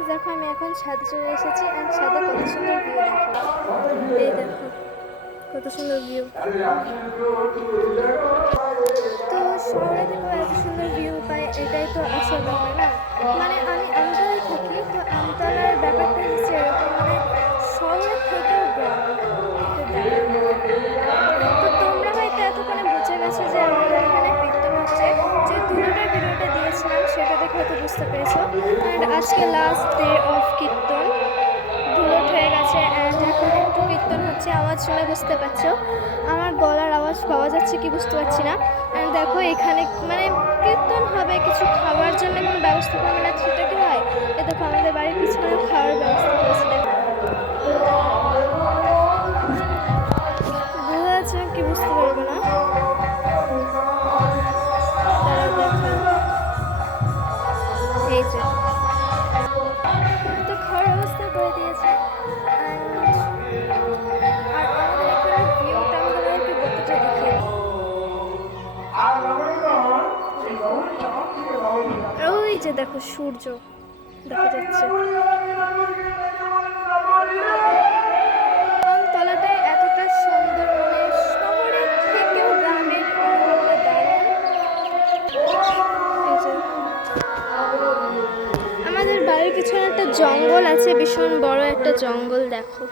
Guys দেখো আমি এখন ছাদে চলে এসেছি আর ছাদে কত সুন্দর ভিউ দেখো। এই দেখো কত সুন্দর ভিউ। তো শহরে থেকেও এত সুন্দর ভিউ পাই এটাই তো আসল ব্যাপার না। মানে আমি আমতলায় থাকি, তো আমতলার ব্যাপারটা হচ্ছে এরকম, মানে শহরের থেকেও গ্রাম। তো তোমরা হয়তো এতক্ষণে বুঝে গেছো যে আমাদের এখানে কীর্তন হচ্ছে, যে দুটোটার ভিডিওটা দিয়েছিলাম সেটা দেখে হয়তো বুঝতে পেরেছো। অ্যান্ড আজকে লাস্ট ডে অফ কীর্তন, ধুলোট হয়ে গেছে অ্যান্ড এখন একটু কীর্তন হচ্ছে, আওয়াজ শুনে বুঝতে পারছো। আমার গলার আওয়াজ পাওয়া যাচ্ছে কি বুঝতে পারছি না। অ্যান্ড দেখো এখানে মানে কীর্তন হবে, কিছু খাওয়ার জন্য কোনো ব্যবস্থা করবে না সেটা কি হয়। এ দেখো আমাদের বাড়ির পিছনেও খাওয়ার ব্যবস্থা করেছে, দেখো বোঝা যাচ্ছে না কি বুঝতে পারবো না। এই যে তো খাওয়ার ব্যবস্থা করে দিয়েছে। আর আমাদের এখানে ভিউটা আমাদেরকে কতটা দেখিয়ে ওই যে দেখো সূর্য দেখা যাচ্ছে। তলাটায় এতটা সুন্দর, মানে শহরের থেকেও গ্রামের অনুভবটা দারুণ। আমাদের বাড়ির পিছনে একটা জঙ্গল আছে, ভীষণ বড় একটা জঙ্গল দেখো।